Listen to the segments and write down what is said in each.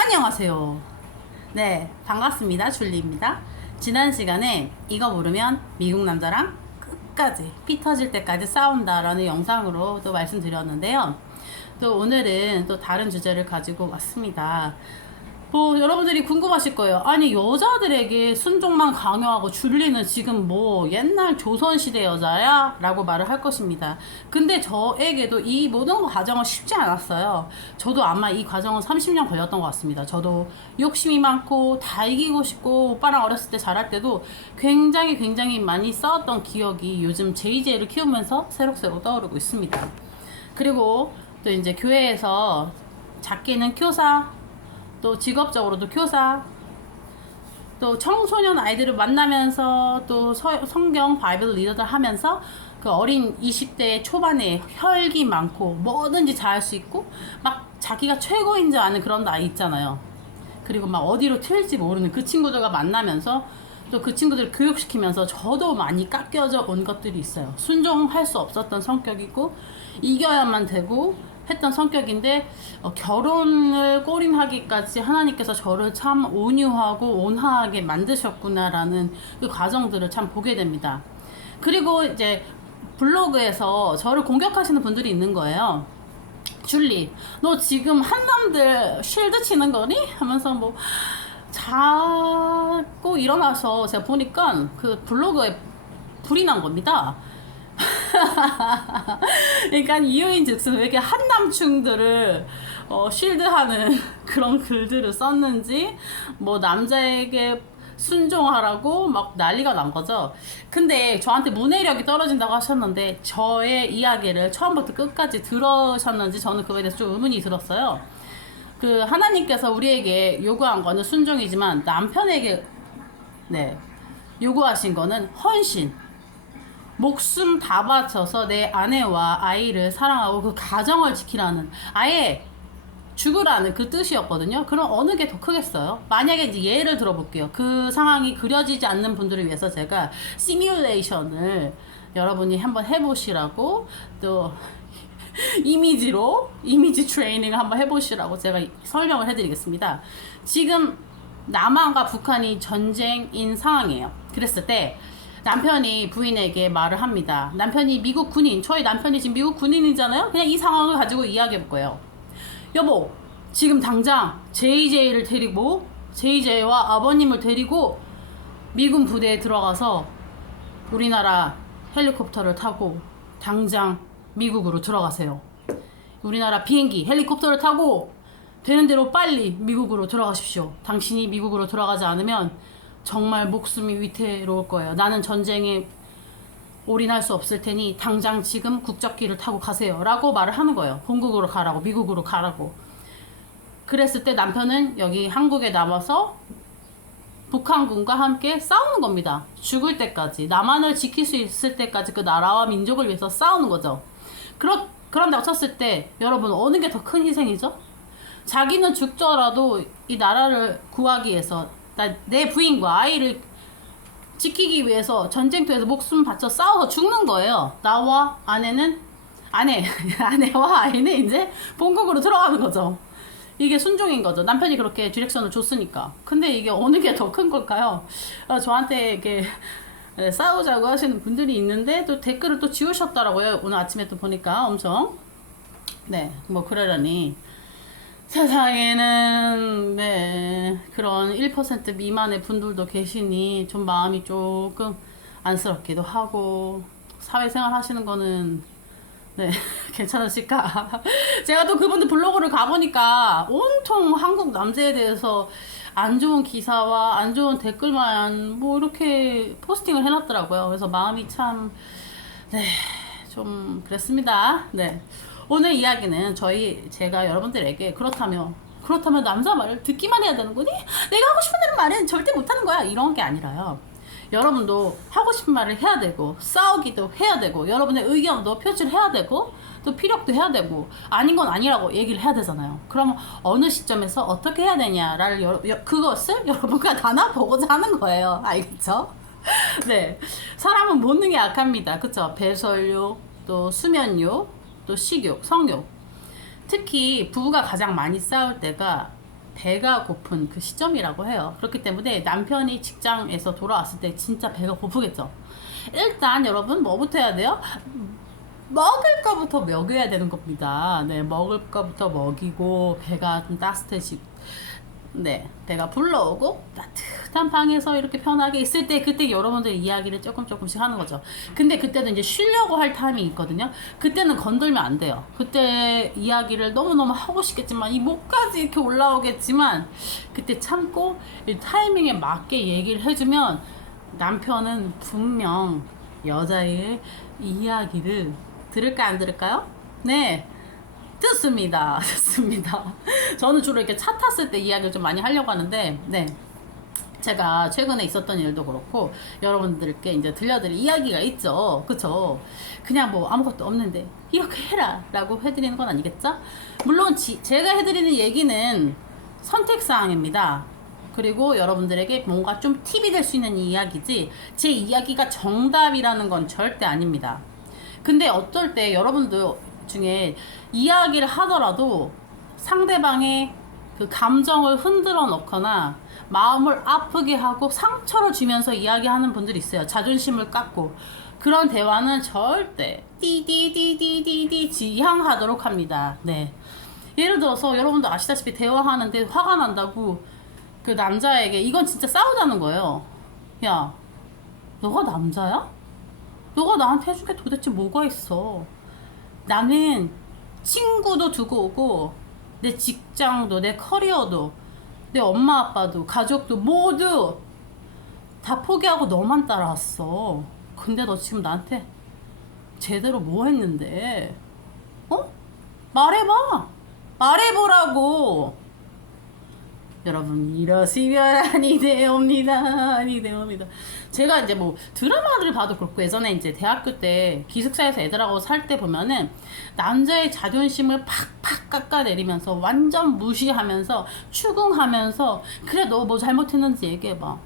안녕하세요. 네, 반갑습니다. 줄리입니다. 지난 시간에 이거 모르면 미국 남자랑 끝까지 피 터질 때까지 싸운다라는 영상으로 또 말씀드렸는데요. 또 오늘은 또 다른 주제를 가지고 왔습니다. 뭐 여러분들이 궁금하실 거예요. 아니 여자들에게 순종만 강요하고 줄리는 지금 뭐 옛날 조선시대 여자야? 라고 말을 할 것입니다. 근데 저에게도 이 모든 과정은 쉽지 않았어요. 저도 아마 이 과정은 30년 걸렸던 것 같습니다. 저도 욕심이 많고 다 이기고 싶고 오빠랑 어렸을 때 잘할 때도 굉장히 많이 싸웠던 기억이 요즘 JJ를 키우면서 새록새록 떠오르고 있습니다. 그리고 또 이제 교회에서 작게는 교사, 또 직업적으로도 교사, 또 청소년 아이들을 만나면서 또 성경 바이블 리더들 하면서 그 어린 20대 초반에 혈기 많고 뭐든지 잘할 수 있고 막 자기가 최고인 줄 아는 그런 나이 있잖아요. 그리고 막 어디로 튈지 모르는 그 친구들과 만나면서 또 그 친구들을 교육시키면서 저도 많이 깎여져 온 것들이 있어요. 순종할 수 없었던 성격이고 이겨야만 되고 했던 성격인데 결혼을 꼬림하기까지 하나님께서 저를 참 온유하고 온화하게 만드셨구나라는 그 과정들을 참 보게 됩니다. 그리고 이제 블로그에서 저를 공격하시는 분들이 있는 거예요. 줄리, 너 지금 한남들 쉴드 치는 거니? 하면서 뭐 자꾸 일어나서 제가 보니까 그 블로그에 불이 난 겁니다. 그러니까 이유인 즉슨 왜 이렇게 한남충들을 쉴드하는 그런 글들을 썼는지 뭐 남자에게 순종하라고 막 난리가 난 거죠. 근데 저한테 문해력이 떨어진다고 하셨는데 저의 이야기를 처음부터 끝까지 들으셨는지 저는 그거에 대해서 좀 의문이 들었어요. 그 하나님께서 우리에게 요구한 거는 순종이지만 남편에게 요구하신 거는 헌신, 목숨 다 바쳐서 내 아내와 아이를 사랑하고 그 가정을 지키라는, 아예 죽으라는 그 뜻이었거든요. 그럼 어느 게 더 크겠어요? 만약에 이제 예를 들어볼게요. 그 상황이 그려지지 않는 분들을 위해서 제가 시뮬레이션을 여러분이 한번 해보시라고, 또 이미지 트레이닝을 한번 해보시라고 제가 설명을 해드리겠습니다. 지금 남한과 북한이 전쟁인 상황이에요. 그랬을 때 남편이 부인에게 말을 합니다. 남편이 미국 군인, 저희 남편이 지금 미국 군인이잖아요. 그냥 이 상황을 가지고 이야기해 볼 거예요. 여보, 지금 당장 JJ를 데리고, JJ와 아버님을 데리고 미군 부대에 들어가서 우리나라 헬리콥터를 타고 당장 미국으로 들어가세요. 우리나라 비행기, 헬리콥터를 타고 되는 대로 빨리 미국으로 들어가십시오. 당신이 미국으로 들어가지 않으면 정말 목숨이 위태로울 거예요. 나는 전쟁에 올인할 수 없을 테니 당장 지금 국적기를 타고 가세요. 라고 말을 하는 거예요. 본국으로 가라고, 미국으로 가라고. 그랬을 때 남편은 여기 한국에 남아서 북한군과 함께 싸우는 겁니다. 죽을 때까지. 남한을 지킬 수 있을 때까지 그 나라와 민족을 위해서 싸우는 거죠. 그런다고 쳤을 때 여러분 어느 게 더 큰 희생이죠? 자기는 죽더라도 이 나라를 구하기 위해서, 내 부인과 아이를 지키기 위해서 전쟁터에서 목숨 바쳐 싸워서 죽는 거예요. 나와 아내와 아이는 이제 본국으로 들어가는 거죠. 이게 순종인 거죠. 남편이 그렇게 디렉션을 줬으니까. 근데 이게 어느 게 더 큰 걸까요? 저한테 이렇게 싸우자고 하시는 분들이 있는데 또 댓글을 또 지우셨더라고요. 오늘 아침에 또 보니까 엄청. 뭐 그러려니. 세상에는 그런 1% 미만의 분들도 계시니 좀 마음이 조금 안쓰럽기도 하고, 사회생활 하시는 거는 괜찮으실까? 제가 또 그분들 블로그를 가보니까 온통 한국 남자에 대해서 안 좋은 기사와 안 좋은 댓글만 뭐 이렇게 포스팅을 해놨더라고요. 그래서 마음이 참 좀 그랬습니다. 오늘 이야기는 제가 여러분들에게 그렇다면 남자 말을 듣기만 해야 되는 거니? 내가 하고 싶은 말은 절대 못하는 거야, 이런 게 아니라요. 여러분도 하고 싶은 말을 해야 되고, 싸우기도 해야 되고, 여러분의 의견도 표출을 해야 되고, 또 피력도 해야 되고, 아닌 건 아니라고 얘기를 해야 되잖아요. 그럼 어느 시점에서 어떻게 해야 되냐를 그것을 여러분과 다나보고자 하는 거예요. 알겠죠? 사람은 본능이 약합니다. 그쵸? 배설욕, 또 수면욕, 또 식욕, 성욕. 특히 부부가 가장 많이 싸울 때가 배가 고픈 그 시점이라고 해요. 그렇기 때문에 남편이 직장에서 돌아왔을 때 진짜 배가 고프겠죠. 일단 여러분 뭐부터 해야 돼요? 먹을 거부터 먹여야 되는 겁니다. 네, 먹을 거부터 먹이고 배가 좀 따뜻해지고, 네, 배가 불러오고 따뜻한 방에서 이렇게 편하게 있을 때 그때 여러분들 이야기를 조금씩 하는 거죠. 근데 그때도 이제 쉬려고 할 타이밍이 있거든요. 그때는 건들면 안 돼요. 그때 이야기를 너무너무 하고 싶겠지만 이 목까지 이렇게 올라오겠지만 그때 참고 이 타이밍에 맞게 얘기를 해주면 남편은 분명 여자의 이야기를 들을까 안 들을까요? 네, 듣습니다. 듣습니다. 저는 주로 이렇게 차 탔을 때 이야기를 좀 많이 하려고 하는데, 네. 제가 최근에 있었던 일도 그렇고, 여러분들께 이제 들려드릴 이야기가 있죠. 그쵸? 그냥 뭐 아무것도 없는데, 이렇게 해라! 라고 해드리는 건 아니겠죠? 물론, 제가 해드리는 얘기는 선택사항입니다. 그리고 여러분들에게 뭔가 좀 팁이 될 수 있는 이야기지, 제 이야기가 정답이라는 건 절대 아닙니다. 근데 어떨 때 여러분들 중에 이야기를 하더라도 상대방의 그 감정을 흔들어 놓거나 마음을 아프게 하고 상처를 주면서 이야기하는 분들이 있어요. 자존심을 깎고. 그런 대화는 절대 띠띠띠띠띠띠 지향하도록 합니다. 네. 예를 들어서 여러분도 아시다시피 대화하는데 화가 난다고 그 남자에게 이건 진짜 싸우자는 거예요. 야, 너가 남자야? 너가 나한테 해줄 게 도대체 뭐가 있어? 나는 친구도 두고 오고 내 직장도 내 커리어도 내 엄마 아빠도 가족도 모두 다 포기하고 너만 따라왔어. 근데 너 지금 나한테 제대로 뭐 했는데? 어? 말해봐. 말해보라고. 여러분 이러시면 아니 되옵니다. 아니 되옵니다. 제가 이제 뭐 드라마를 봐도 그렇고 예전에 이제 대학교 때 기숙사에서 애들하고 살 때 보면은 남자의 자존심을 팍팍 깎아내리면서 완전 무시하면서 추궁하면서 그래 너 뭐 잘못했는지 얘기해봐.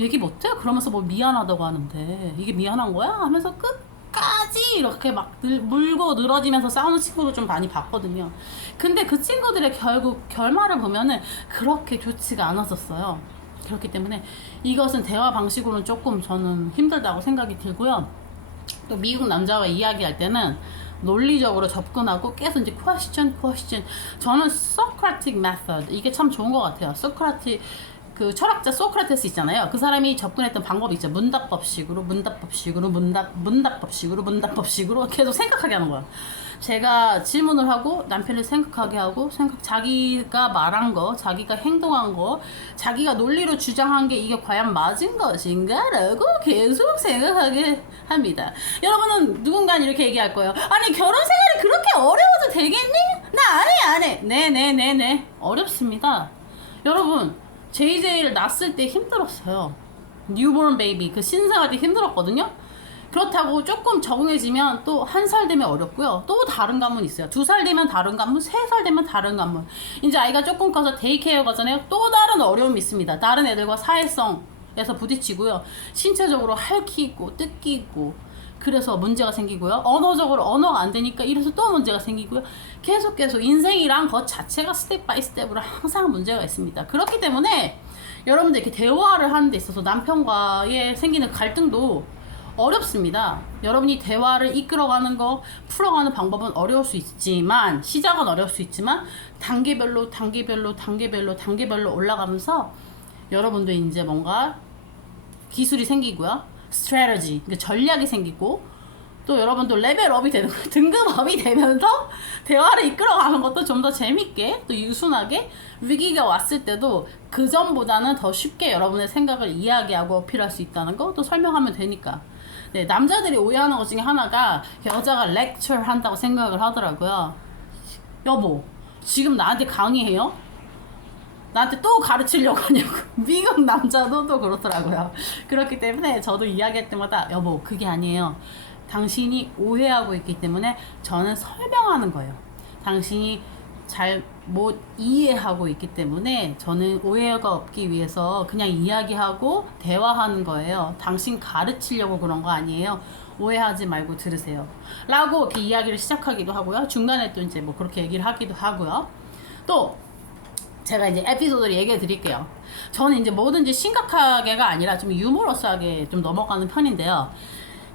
얘기 못해? 그러면서 뭐 미안하다고 하는데 이게 미안한 거야? 하면서 끝까지 이렇게 막 물고 늘어지면서 싸우는 친구도 좀 많이 봤거든요. 근데 그 친구들의 결국 결말을 보면은 그렇게 좋지가 않았었어요. 그렇기 때문에 이것은 대화 방식으로는 조금 저는 힘들다고 생각이 들고요. 또 미국 남자와 이야기할 때는 논리적으로 접근하고 계속 이제 question. 저는 Socratic method 이게 참 좋은 것 같아요. 소크라티 그 철학자 소크라테스 있잖아요. 그 사람이 접근했던 방법이 있죠. 문답법식으로 계속 생각하게 하는 거야. 제가 질문을 하고 남편을 생각하게 하고 자기가 말한 거, 자기가 행동한 거, 자기가 논리로 주장한 게 이게 과연 맞은 것인가라고 계속 생각하게 합니다. 여러분은 누군가 이렇게 얘기할 거예요. 아니 결혼 생활이 그렇게 어려워도 되겠니? 나 안 해. 네. 어렵습니다. 여러분 JJ를 낳았을 때 힘들었어요. 뉴본 베이비 그 신생아 때 힘들었거든요. 그렇다고 조금 적응해지면 또 1살 되면 어렵고요. 또 다른 관문 있어요. 2살 되면 다른 관문, 3살 되면 다른 관문. 이제 아이가 조금 커서 데이케어 가잖아요. 또 다른 어려움이 있습니다. 다른 애들과 사회성에서 부딪히고요. 신체적으로 핥기 있고 뜯기 있고 그래서 문제가 생기고요. 언어적으로 언어가 안 되니까 이래서 또 문제가 생기고요. 계속 인생이란 것 자체가 스텝 바이 스텝으로 항상 문제가 있습니다. 그렇기 때문에 여러분들 이렇게 대화를 하는 데 있어서 남편과의 생기는 갈등도 어렵습니다. 여러분이 대화를 이끌어가는 거, 풀어가는 방법은 어려울 수 있지만 시작은 어려울 수 있지만 단계별로 올라가면서 여러분도 이제 뭔가 기술이 생기고요. 스트래티지, 그러니까 전략이 생기고 또 여러분도 레벨업이 되는 거예요. 등급업이 되면서 대화를 이끌어가는 것도 좀 더 재밌게 또 유순하게 위기가 왔을 때도 그 전보다는 더 쉽게 여러분의 생각을 이야기하고 어필할 수 있다는 거 또 설명하면 되니까. 네, 남자들이 오해하는 것 중에 하나가 여자가 렉처 한다고 생각을 하더라고요. 여보, 지금 나한테 강의해요? 나한테 또 가르치려고 하냐고. 미국 남자도 또 그렇더라고요. 그렇기 때문에 저도 이야기할 때마다 여보 그게 아니에요. 당신이 오해하고 있기 때문에 저는 설명하는 거예요. 당신이 잘 못 이해하고 있기 때문에 저는 오해가 없기 위해서 그냥 이야기하고 대화하는 거예요. 당신 가르치려고 그런 거 아니에요. 오해하지 말고 들으세요. 라고 이렇게 이야기를 시작하기도 하고요. 중간에 또 이제 뭐 그렇게 얘기를 하기도 하고요. 또 제가 이제 에피소드를 얘기해 드릴게요. 저는 이제 뭐든지 심각하게가 아니라 좀 유머러스하게 좀 넘어가는 편인데요.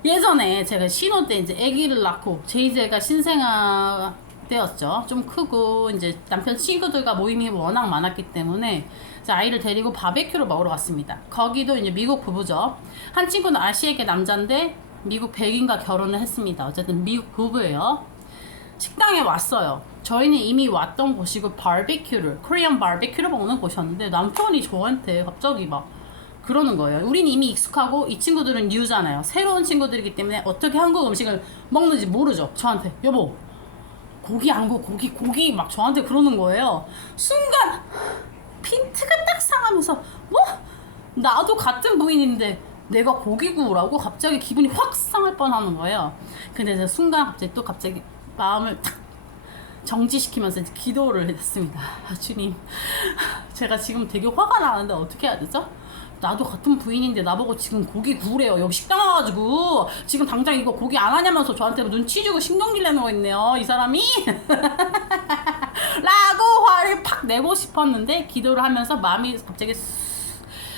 예전에 제가 신혼 때 이제 아기를 낳고 제이제가 신생아 때였죠. 좀 크고 이제 남편 친구들과 모임이 워낙 많았기 때문에 이제 아이를 데리고 바베큐를 먹으러 갔습니다. 거기도 이제 미국 부부죠. 한 친구는 아시에게 남자인데 미국 백인과 결혼을 했습니다. 어쨌든 미국 부부예요. 식당에 왔어요. 저희는 이미 왔던 곳이고 바베큐를 코리안 바베큐를 먹는 곳이었는데 남편이 저한테 갑자기 막 그러는 거예요. 우린 이미 익숙하고 이 친구들은 뉴잖아요. 새로운 친구들이기 때문에 어떻게 한국 음식을 먹는지 모르죠. 저한테 여보 고기 안 구워 고기 막 저한테 그러는 거예요. 순간 핀트가 딱 상하면서 뭐? 나도 같은 부인인데 내가 고기 구우라고 갑자기 기분이 확 상할 뻔하는 거예요. 근데 제가 순간 갑자기 마음을 탁 정지시키면서 이제 기도를 했습니다. 주님, 제가 지금 되게 화가 나는데 어떻게 해야 되죠? 나도 같은 부인인데 나보고 지금 고기 구우래요. 여기 식당 와가지고 지금 당장 이거 고기 안 하냐면서 저한테 눈치 주고 신경질 내는 거 있네요. 이 사람이 라고 화를 팍 내고 싶었는데 기도를 하면서 마음이 갑자기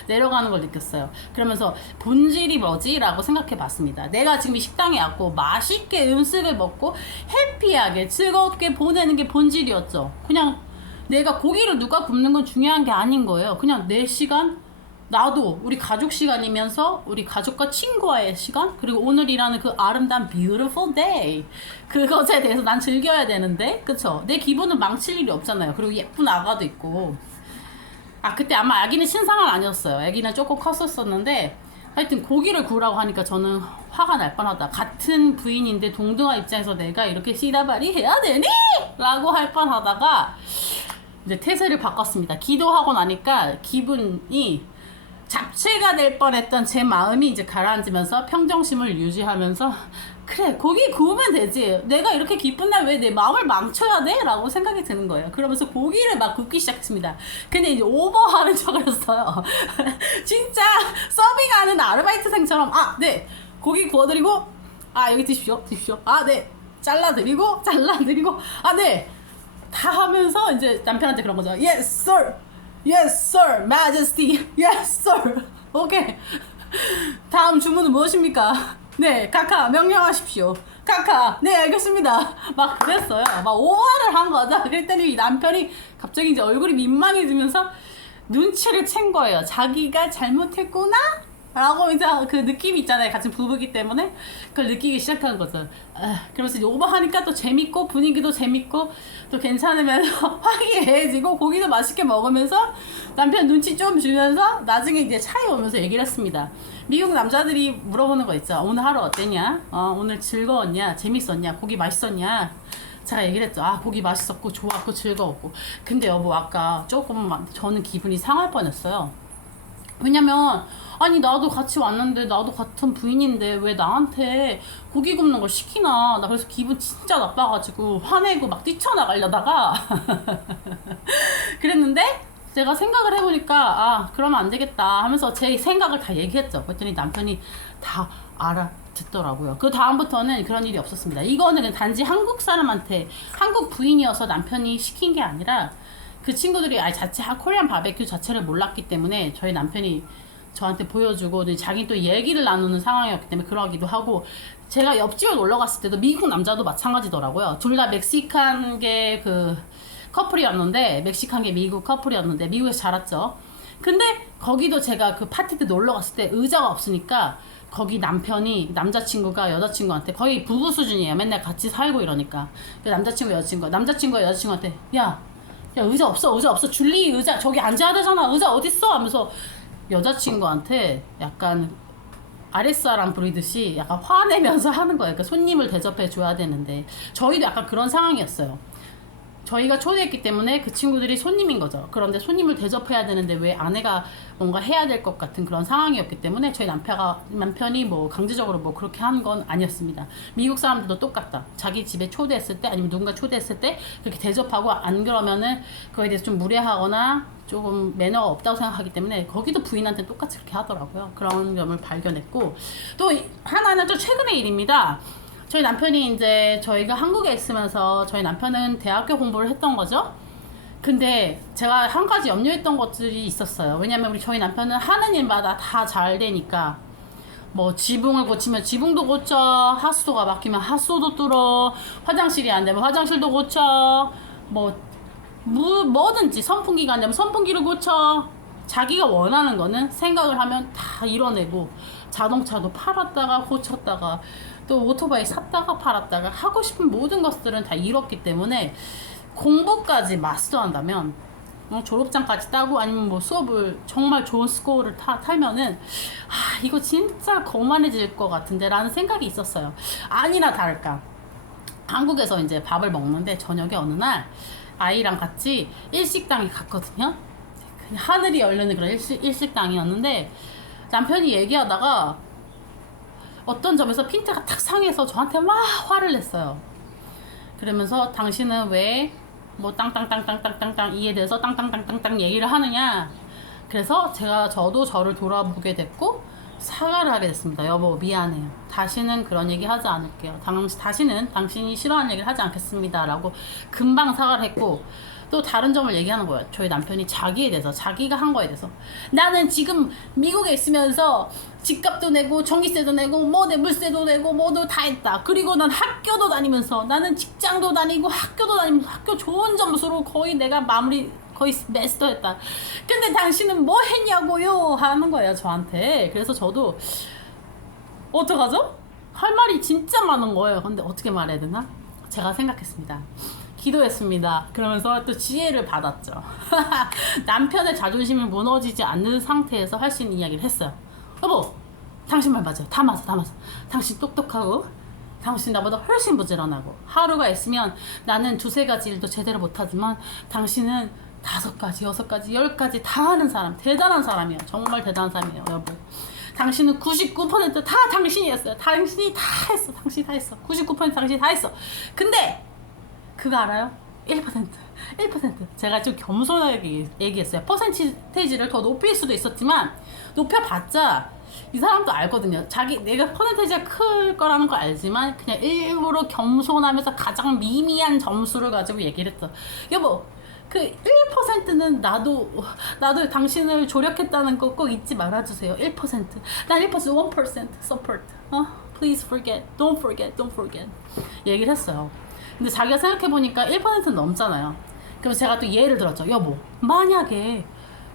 내려가는 걸 느꼈어요. 그러면서 본질이 뭐지? 라고 생각해 봤습니다. 내가 지금 이 식당에 왔고 맛있게 음식을 먹고 해피하게 즐겁게 보내는 게 본질이었죠. 그냥 내가 고기를 누가 굽는 건 중요한 게 아닌 거예요. 그냥 내 시간, 나도 우리 가족 시간이면서 우리 가족과 친구와의 시간, 그리고 오늘이라는 그 아름다운 beautiful day, 그것에 대해서 난 즐겨야 되는데, 그쵸? 내 기분은 망칠 일이 없잖아요. 그리고 예쁜 아가도 있고. 그때 아마 아기는 신상은 아니었어요. 아기는 조금 컸었었는데 하여튼 고기를 구우라고 하니까 저는 화가 날 뻔하다. 같은 부인인데 동등한 입장에서 내가 이렇게 씨다발이 해야 되니? 라고 할 뻔하다가 이제 태세를 바꿨습니다. 기도하고 나니까 기분이 잡채가 될 뻔했던 제 마음이 이제 가라앉으면서 평정심을 유지하면서 그래 고기 구우면 되지, 내가 이렇게 기쁜 날 왜 내 마음을 망쳐야 돼? 라고 생각이 드는 거예요. 그러면서 고기를 막 굽기 시작했습니다. 근데 이제 오버하는 척을 했어요. 진짜 서빙하는 아르바이트생처럼 네 고기 구워드리고 여기 드십시오 네 잘라드리고 네 다 하면서 이제 남편한테 그런 거죠. Yes sir, yes sir, majesty, yes sir. 오케이, 다음 주문은 무엇입니까? 네, 카카 명령하십시오. 카카, 네 알겠습니다. 막 그랬어요. 막 오화를 한 거죠. 그랬더니 남편이 갑자기 이제 얼굴이 민망해지면서 눈치를 챈 거예요. 자기가 잘못했구나? 라고 이제 그 느낌이 있잖아요. 같은 부부기 때문에 그걸 느끼기 시작하는 거죠. 그러면서 이제 오버하니까 또 재밌고 분위기도 재밌고 또 괜찮으면서 화기애애지고 고기도 맛있게 먹으면서 남편 눈치 좀 주면서 나중에 이제 차에 오면서 얘기를 했습니다. 미국 남자들이 물어보는 거 있죠. 오늘 하루 어땠냐? 오늘 즐거웠냐? 재밌었냐? 고기 맛있었냐? 제가 얘기를 했죠. 고기 맛있었고 좋았고 즐거웠고. 근데 여보 아까 조금 저는 기분이 상할 뻔했어요. 왜냐면 나도 같이 왔는데 나도 같은 부인인데 왜 나한테 고기 굽는 걸 시키나. 나 그래서 기분 진짜 나빠가지고 화내고 막 뛰쳐나가려다가 그랬는데 제가 생각을 해보니까 그러면 안 되겠다 하면서 제 생각을 다 얘기했죠. 그랬더니 남편이 다 알아듣더라고요. 그 다음부터는 그런 일이 없었습니다. 이거는 단지 한국 사람한테, 한국 부인이어서 남편이 시킨 게 아니라 그 친구들이 코리안 바베큐 자체를 몰랐기 때문에 저희 남편이 저한테 보여주고 자기 또 얘기를 나누는 상황이었기 때문에 그러기도 하고, 제가 옆집에 놀러 갔을 때도 미국 남자도 마찬가지더라고요. 둘 다 멕시칸계 그 커플이었는데, 멕시칸계 미국 커플이었는데 미국에서 자랐죠. 근데 거기도 제가 그 파티 때 놀러 갔을 때 의자가 없으니까 거기 남자친구가 여자친구한테 거의 부부 수준이에요. 맨날 같이 살고 이러니까. 남자친구가 여자친구한테 야 의자 없어 줄리 의자 저기 앉아야 되잖아, 의자 어딨어 하면서 여자친구한테 약간 아랫사람 부리듯이 약간 화내면서 하는 거예요. 그러니까 손님을 대접해 줘야 되는데 저희도 약간 그런 상황이었어요. 저희가 초대했기 때문에 그 친구들이 손님인 거죠. 그런데 손님을 대접해야 되는데 왜 아내가 뭔가 해야 될 것 같은 그런 상황이었기 때문에 저희 남편이 뭐 강제적으로 뭐 그렇게 한 건 아니었습니다. 미국 사람들도 똑같다. 자기 집에 초대했을 때 아니면 누군가 초대했을 때 그렇게 대접하고 안 그러면은 그거에 대해서 좀 무례하거나 조금 매너가 없다고 생각하기 때문에 거기도 부인한테 똑같이 그렇게 하더라고요. 그런 점을 발견했고, 또 하나는 또 최근의 일입니다. 저희 남편이 이제 저희가 한국에 있으면서 저희 남편은 대학교 공부를 했던 거죠. 근데 제가 한 가지 염려했던 것들이 있었어요. 왜냐면 우리 저희 남편은 하는 일마다 다 잘 되니까 뭐 지붕을 고치면 지붕도 고쳐, 하수도가 막히면 하수도 뚫어, 화장실이 안 되면 화장실도 고쳐, 뭐 뭐든지 선풍기가 안 되면 선풍기를 고쳐. 자기가 원하는 거는 생각을 하면 다 이뤄내고, 자동차도 팔았다가 고쳤다가 또 오토바이 샀다가 팔았다가 하고 싶은 모든 것들은 다 이뤘기 때문에 공부까지 마스터한다면, 졸업장까지 따고 아니면 뭐 수업을 정말 좋은 스코어를 탈면은 이거 진짜 거만해질 것 같은데 라는 생각이 있었어요. 아니나 다를까 한국에서 이제 밥을 먹는데 저녁에 어느 날 아이랑 같이 일식당에 갔거든요. 그냥 하늘이 열리는 그런 일식당이었는데 남편이 얘기하다가 어떤 점에서 핀트가 탁 상해서 저한테 막 화를 냈어요. 그러면서 당신은 왜 뭐 땅땅땅땅땅땅땅 이에 대해서 땅땅땅땅땅 얘기를 하느냐. 그래서 저도 저를 돌아보게 됐고 사과를 하게 됐습니다. 여보 미안해요. 다시는 그런 얘기 하지 않을게요. 다시는 당신이 싫어하는 얘기를 하지 않겠습니다 라고 금방 사과를 했고, 또 다른 점을 얘기하는 거예요. 저희 남편이 자기에 대해서, 자기가 한 거에 대해서, 나는 지금 미국에 있으면서 집값도 내고 전기세도 내고 뭐 내 물세도 내고 뭐도 다 했다. 그리고 난 학교도 다니면서, 나는 직장도 다니고 학교도 다니면서 학교 좋은 점수로 거의 내가 거의 마스터했다. 근데 당신은 뭐 했냐고요 하는 거예요 저한테. 그래서 저도 어떡하죠? 할 말이 진짜 많은 거예요. 근데 어떻게 말해야 되나? 제가 생각했습니다. 기도했습니다. 그러면서 또 지혜를 받았죠. 남편의 자존심이 무너지지 않는 상태에서 할 수 있는 이야기를 했어요. 여보, 당신 말 맞아요. 다 맞아. 당신 똑똑하고 당신 나보다 훨씬 부지런하고, 하루가 있으면 나는 2-3가지 일도 제대로 못하지만 당신은 5가지, 6가지, 10가지 다 하는 사람, 대단한 사람이에요. 정말 대단한 사람이에요, 여보. 당신은 99%다 당신이 했어요. 당신이 다 했어. 당신이 다 했어. 99% 당신이 다 했어. 근데 그거 알아요? 1%. 제가 좀 겸손하게 얘기했어요. 퍼센테이지를 더 높일 수도 있었지만 높여봤자 이 사람도 알거든요. 내가 퍼센테이지가 클 거라는 걸 알지만 그냥 일부러 겸손하면서 가장 미미한 점수를 가지고 얘기를 했어. 여보, 그 1%는 나도 당신을 조력했다는 거 꼭 잊지 말아주세요. 1%. 난 1%, 1% support. Please forget. Don't forget. 얘기를 했어요. 근데 자기가 생각해보니까 1%는 넘잖아요. 그래서 제가 또 예를 들었죠. 여보, 만약에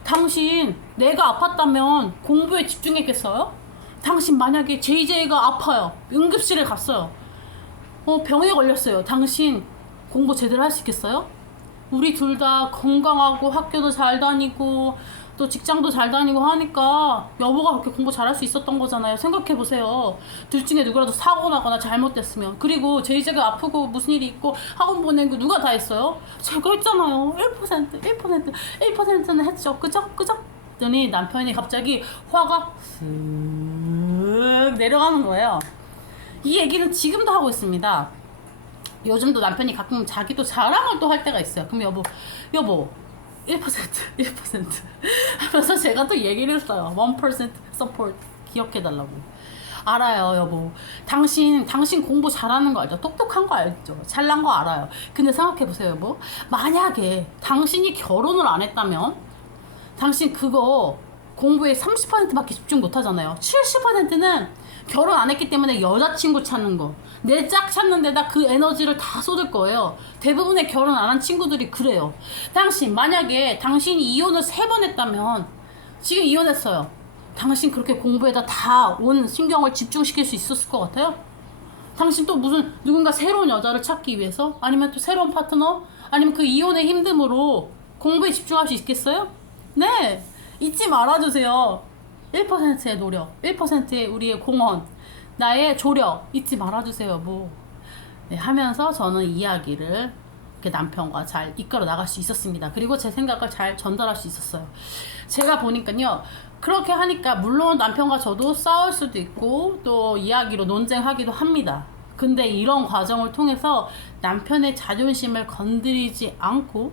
당신 내가 아팠다면 공부에 집중했겠어요? 당신 만약에 JJ가 아파요. 응급실에 갔어요. 병에 걸렸어요. 당신 공부 제대로 할 수 있겠어요? 우리 둘 다 건강하고 학교도 잘 다니고 또 직장도 잘 다니고 하니까 여보가 그렇게 공부 잘할 수 있었던 거잖아요. 생각해보세요. 둘 중에 누구라도 사고 나거나 잘못됐으면. 그리고 제이제가 아프고 무슨 일이 있고 학원 보낸 거 누가 다 했어요? 제가 했잖아요. 1%는 했죠. 그죠? 그랬더니 남편이 갑자기 화가 쓱 내려가는 거예요. 이 얘기는 지금도 하고 있습니다. 요즘도 남편이 가끔 자기도 자랑을 또 할 때가 있어요. 그럼 여보 1% 하면서 제가 또 얘기를 했어요. 1% support 기억해달라고. 알아요 여보. 당신 공부 잘하는 거 알죠? 똑똑한 거 알죠? 잘난 거 알아요. 근데 생각해보세요 여보. 만약에 당신이 결혼을 안 했다면 당신 그거 공부에 30%밖에 집중 못 하잖아요. 70%는 결혼 안 했기 때문에 여자친구 찾는 거, 내 짝 찾는 데다 그 에너지를 다 쏟을 거예요. 대부분의 결혼 안 한 친구들이 그래요. 만약에 당신이 이혼을 3번 했다면, 지금 이혼했어요. 당신 그렇게 공부에다 다 온 신경을 집중시킬 수 있었을 것 같아요? 당신 또 무슨 누군가 새로운 여자를 찾기 위해서, 아니면 또 새로운 파트너, 아니면 그 이혼의 힘듦으로 공부에 집중할 수 있겠어요? 네, 잊지 말아주세요. 1%의 노력, 1%의 우리의 공헌, 나의 조력 잊지 말아주세요 여보. 네, 하면서 저는 이야기를 이렇게 남편과 잘 이끌어 나갈 수 있었습니다. 그리고 제 생각을 잘 전달할 수 있었어요. 제가 보니까요, 그렇게 하니까 물론 남편과 저도 싸울 수도 있고 또 이야기로 논쟁하기도 합니다. 근데 이런 과정을 통해서 남편의 자존심을 건드리지 않고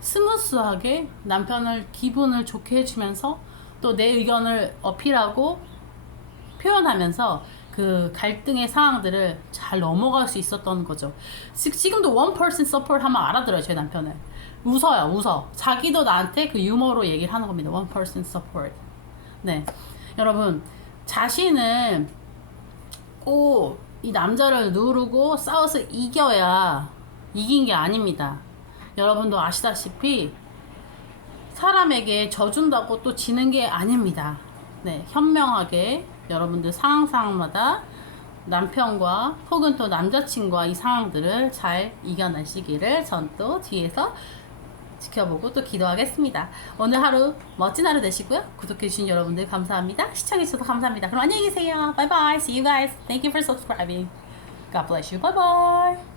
스무스하게 남편을 기분을 좋게 해주면서 또 내 의견을 어필하고 표현하면서 그 갈등의 상황들을 잘 넘어갈 수 있었던 거죠. 지금도 1% support 하면 알아들어요 제 남편은. 웃어요, 웃어. 자기도 나한테 그 유머로 얘기를 하는 겁니다. One person support. 네. 여러분, 자신은 꼭 이 남자를 누르고 싸워서 이겨야 이긴 게 아닙니다. 여러분도 아시다시피 사람에게 져준다고 또 지는 게 아닙니다. 네, 현명하게 여러분들 상황마다 남편과 혹은 또 남자친구와 이 상황들을 잘 이겨내시기를 전 또 뒤에서 지켜보고 또 기도하겠습니다. 오늘 하루 멋진 하루 되시고요. 구독해주신 여러분들 감사합니다. 시청해주셔서 감사합니다. 그럼 안녕히 계세요. Bye bye. See you guys. Thank you for subscribing. God bless you. Bye bye.